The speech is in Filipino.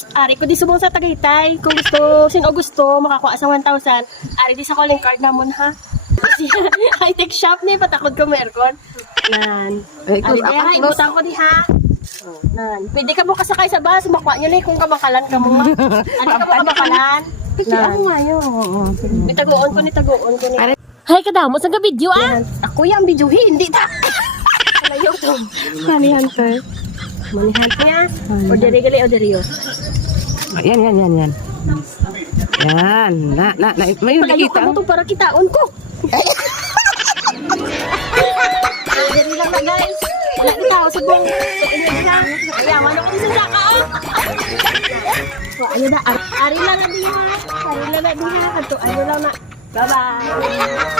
guys, ari ko di subong sa Tagaytay. Kung gusto, sino gusto makakuha sa 1,000, ari di sa calling card namon ha. High-tech shop ni patakod ko merkon. Nan. Ay, Ari kung di ha, apat ibutan ko di ha. Nan. Pwede ka mo kasakay sa bus, makuha nyo na kung kabakalan ka mo. Ano ka mo kabakalan? Ako nga yun. Nitagoon ko ni. Hay kadamo sa video ah. Ako yung videohin, hindi ta. Malayo to. Honey Hunter. Manihan niya. O diri gali o diri yo. Yan. Yan. May Palayo ka nakita. mo to para kitaon ko. Diri lang na guys. Wala kita ako sa buong. Yaman ako sa saka. Ayun na. Ari lang na diha. Kanto ano lang na. Bye-bye.